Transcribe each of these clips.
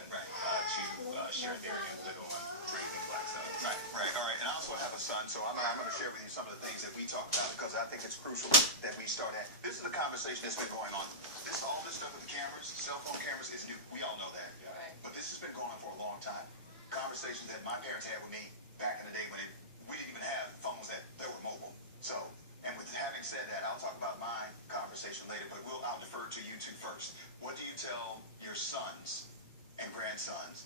husband to share their input on raising black sons. Right. All right. And I also have a son, so I'm going to share with you some of the things that we talked about because I think it's crucial that we start at. This is a conversation that's been going on. All this stuff with cameras, cell phone cameras is new. We all know that. Yeah. Right. But this has been going on for a long time. Conversations that my parents had with me back in the day when we didn't even have phones that were mobile. So, and with having said that, I'll talk about my conversation later, but I'll defer to you two first. What do you tell your sons and grandsons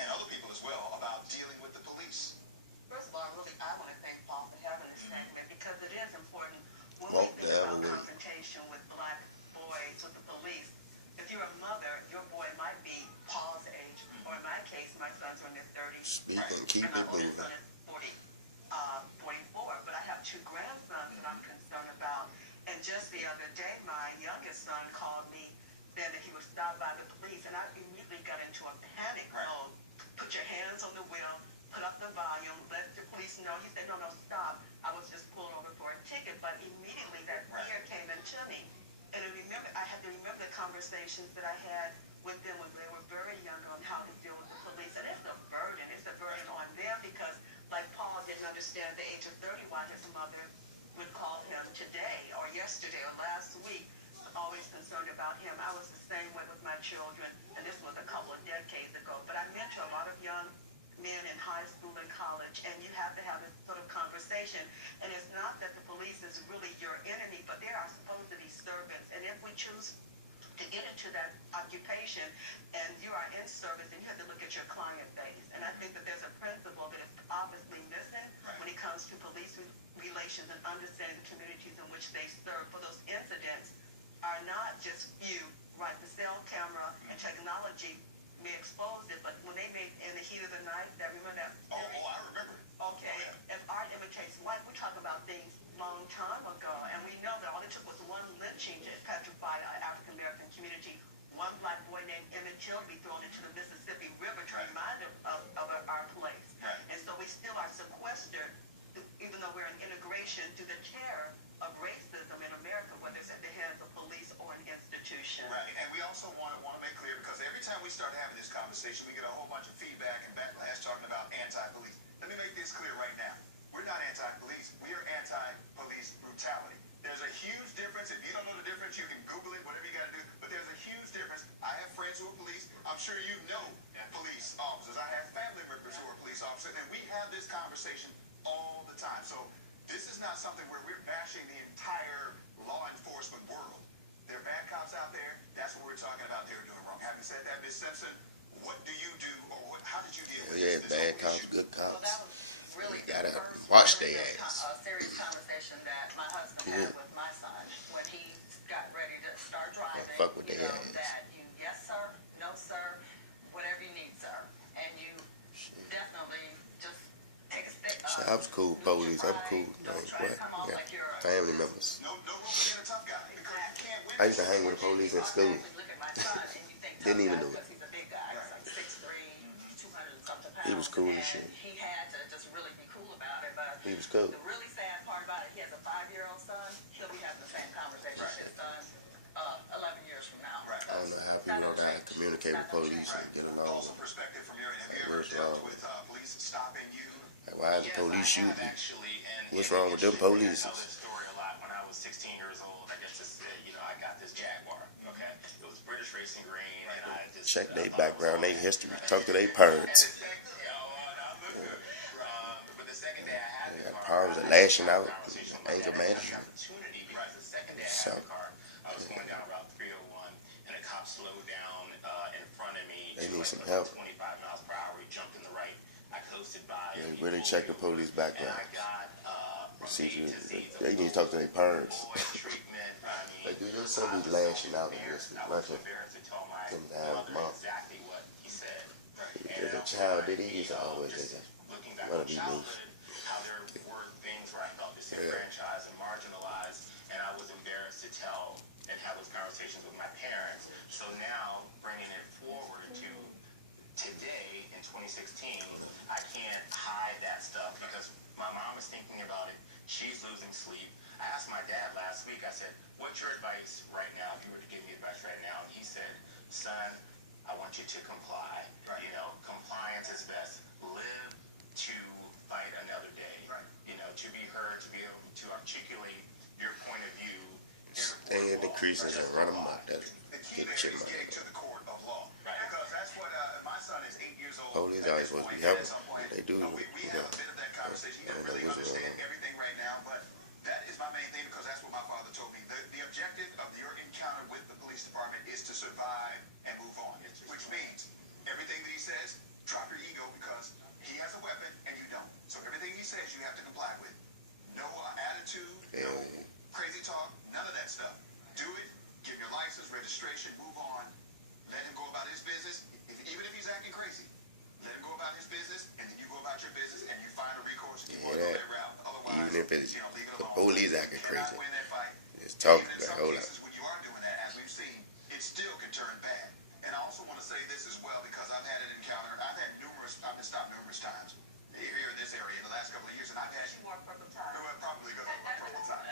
and other people as well about dealing with the police? First of all, I want to thank Paul for having this segment because it is important when we think about confrontation with black boys with the police. If you're a mother, your boy might be Paul's age, or in my case, my sons are in their 30s, and my oldest son is 44. But I have two grandsons that I'm concerned about. And just the other day, my youngest son called me, said that he was stopped by the police, and I immediately got into a panic mode. Put your hands on the wheel, put up the volume, let the police know. He said, no, stop. I was just pulled over for a ticket, but immediately that fear came into me. And I had to remember the conversations that I had with them when they were very young on how to deal with the police. And it's a burden. It's a burden on them because, like Paul didn't understand at the age of 30 why his mother would call him today or yesterday or last week, always concerned about him. I was the same way with my children, and this was a couple of decades ago. But I mentor a lot of young men in high school and college, and you have to have this sort of conversation. And it's not that the police is really your enemy, but they are supposed to be servants. And if we choose to get into that occupation and you are in service, then you have to look at your client base. And I think that there's a principle that is obviously missing when it comes to police relations and understanding the communities in which they serve. For those incidents are not just few, right? The cell camera and technology may expose it, but when they made in the heat of the night, remember that? I remember. Okay, if art imitates life, we're talking about things long time ago, and we know that all it took was one lynching to petrify our African-American community. One black boy named Emmett Till to be thrown into the Mississippi River to remind of our place. Right. And so we still are sequestered, even though we're in integration, through the terror of racism in America, whether it's at the hands of police or an institution. Right, and we also want to make clear, because every time we start having this conversation, we get a whole bunch of feedback and backlash talking about anti-police. Let me make this clear right now. We're not anti-police. We are anti-police brutality. There's a huge difference. If you don't know the difference, you can Google it, whatever you got to do. But there's a huge difference. I have friends who are police. I'm sure you know police officers. I have family members who are police officers, and we have this conversation all the time. So this is not something where we're bashing the entire law enforcement world. There are bad cops out there. That's what we're talking about. They're doing wrong. Having said that, Ms. Simpson, what do you do, or how did you deal with this? Bad cops, good cops. Well, that was really gotta the first watch their ass. Serious conversation that my husband had with my son when he got ready to start driving. Fuck with their ass. That you, yes sir, no sir, whatever you need, sir, and you definitely just take a step. I'm cool, police. I'm cool. Don't try to come off like you're a family members. No room for being a tough guy. Because you can't win. I used to hang with the police at school. Look at my son, and you think Didn't even do it. he's a big guy. He's like 6'3", 200 and something pounds. He was cool as shit. He had to just really be cool about it. But He was cool. the really sad part about it, he has a 5-year-old son. He'll be having the same conversation with his son 11 years from now. Right. I don't know how people don't communicate with police and get along. Also, perspective from your end. Have you ever dealt with police stopping you? Like, why is the police shooting? Actually, and What's wrong with them police? I tell this story a lot. When I was 16 years old, I guess I got this Jaguar. Okay, it was British Racing Green, and I just Check their background, their history, talk to their parents. But the second day I had They got problems of lashing out, anger management. opportunity because the second day I had the car, I was going down Route 301, and a cop slowed down in front of me. They need some help. 25 miles per hour. He jumped in the right. I coasted by. They really check the police background. And I got See, they need to talk to their parents. treatment. Like, do your son be lashing out in this much of embarrassed to tell my them down mother exactly what he said. as a child, did he used to always Looking back want on to be childhood, niche. how there were things where I felt disenfranchised and marginalized, and I was embarrassed to tell and have those conversations with my parents. So now, bringing it forward to today in 2016, I can't hide that stuff because my mom is thinking about it. She's losing sleep. I asked my dad last week, I said, what's your advice right now, if you were to give me advice right now? And he said, son, I want want you to comply. Right. You know, compliance is best. Live to fight another day. Right. You know, to be heard, to be able to articulate your point of view. Stay in the creases and run them up. That's The key get there your is getting to the court of law. Right. Because that's what my son is 8 years old. police at are this supposed to point, be and helping. at some point, They do. we have a bit of that conversation. He doesn't really understand everything right now, but that is my main thing because that's what my father told me. The objective of your encounter with the police department is to survive and move on, which means everything that he says, drop your ego because he has a weapon and you don't. So everything he says you have to comply with. No attitude, no crazy talk, none of that stuff. Do it, get your license, registration, move on. Let him go about his business. Even if he's acting crazy, let him go about his business, and then you go about your business, and you find a recourse, and you want to go that route. Otherwise, Even if it's leave it the alone. police acting You cannot crazy, win that fight. it's talking Even in about some hold up. cases, when you are doing that, as we've seen, it still can turn bad. And I also want to say this as well, because I've had an encounter. I've been stopped numerous times here in this area in the last couple of years, and I've had More purple time. well, probably because of my purple time.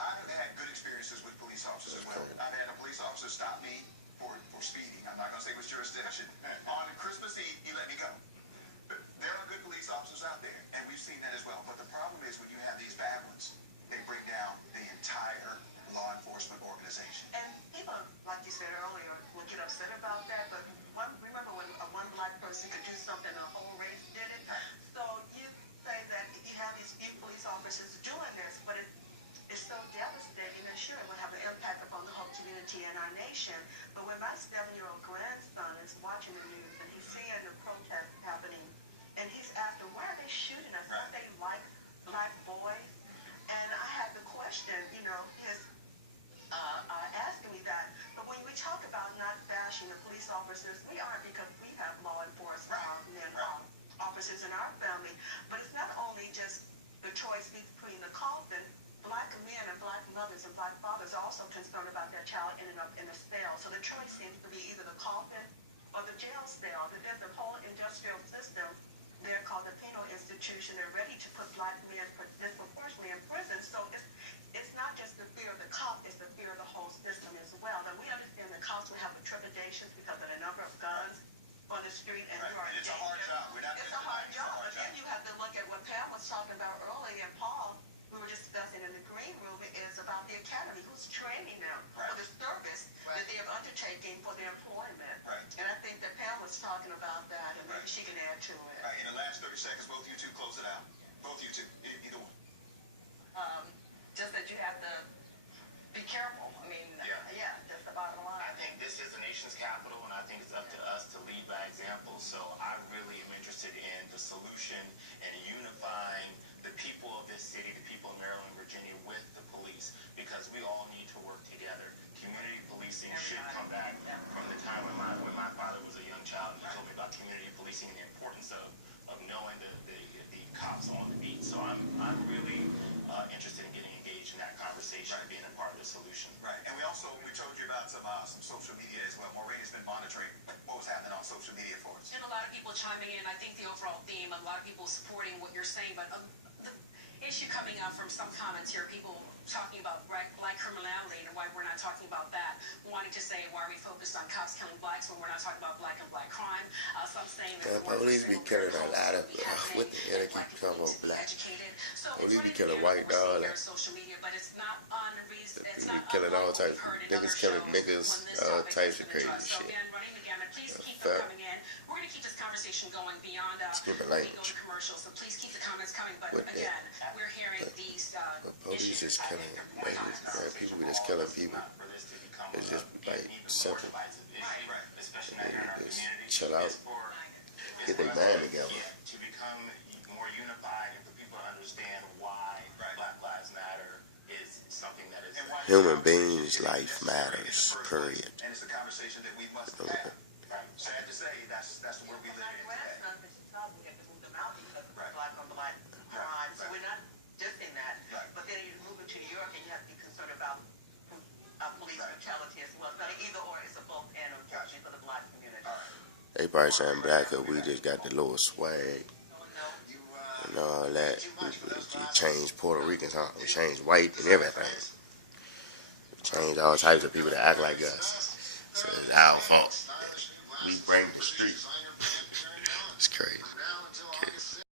I've had good experiences with police officers as well. I've had a police officer stop me for speeding. I'm not going to say which jurisdiction. On Christmas Eve, he let me go. But there are good police officers out there, and we've seen that as well. But the problem is when you have these bad ones, they bring down the entire law enforcement organization. And people, like you said earlier, will get upset about that, but remember when one black person could do something, the whole race did it? So you say that you have these few police officers doing this, but it's so devastating, and sure, it will have an impact upon the whole community and our nation. But when my 7-year-old grandson is watching the news and he's seeing the protests happening, and he's asking, why are they shooting us? Don't they like black boys? And I had the question, you know, his asking me that. But when we talk about not bashing the police officers, we aren't, because we have law enforcement officers in our family. But it's not only just the choice between the coffin. Black men and black mothers and black fathers are also concerned about their child ending up in a cell. So the choice seems to be either the coffin or the jail cell. But there's the whole industrial system there called the penal institution. They're ready to put black men disproportionately in prison. So it's not just the fear of the cop, it's the fear of the whole system as well. And we understand the cops will have a trepidation because of the number of guns on the street. And It's a hard job. It's a hard job. But then you have to look at what Pam was talking about earlier, and Paul, we were discussing in the green room, is about the academy, who's training them for the service that they are undertaking for their employment. Right. And I think that Pam was talking about that, and maybe she can add to it. In the last 30 seconds, both you two close it out. Both you two, either one. Just that you have to be careful. I mean, yeah, that's the bottom line. I think this is the nation's capital, and I think it's up to us to lead by example. So I really am interested in the solution and unifying the people of this city, the people of Maryland, Virginia, with the police, because we all need to work together. Community policing should come back from the time when my father was a young child, and he told me about community policing and the importance of knowing the cops on the beat. So I'm really interested in getting engaged in that conversation and being a part of the solution. Right. And we told you about some social media as well. Maureen has been monitoring what was happening on social media for us. And a lot of people chiming in. I think the overall theme, a lot of people supporting what you're saying, but the issue coming up from some comments here, people talking about black criminality and why we're not talking about that, wanting to say why are we focused on cops killing blacks when we're not talking about black and black crime. Some saying that The police be killing a lot of what the hell they keep talking about black. So Police be killing white dog. social media, but it's not unreasonable. It's They not be killing all unlike what types we've heard of in other niggas killing shows niggas, when this all topic types has of been crazy addressed. So shit. again, running the gamut, please keep them coming in. We're going to keep this conversation going beyond Skip a when we go language. to commercials, so please keep the comments coming. But With that. again, we're hearing these The police issues. is killing niggas, man. People be just killing people. It's just like simple. Just chill out. Get their mind together. To become more unified and for people to understand why Black Lives Matter is something that is Human beings' life matters, period. And it's a conversation that we must have. Sad to say, that's the world we live in today. We have to move them out because of black on black crime. So we're not just in that. But then you move into New York and you have to be concerned about police brutality as well. It's not an either or, it's a both and, unfortunately, for the black community. They probably saying black because we just got the little swag and all that. We changed Puerto Ricans, huh? We changed white and everything. We changed all types of people to act like us. So it's our fault. We bring the street.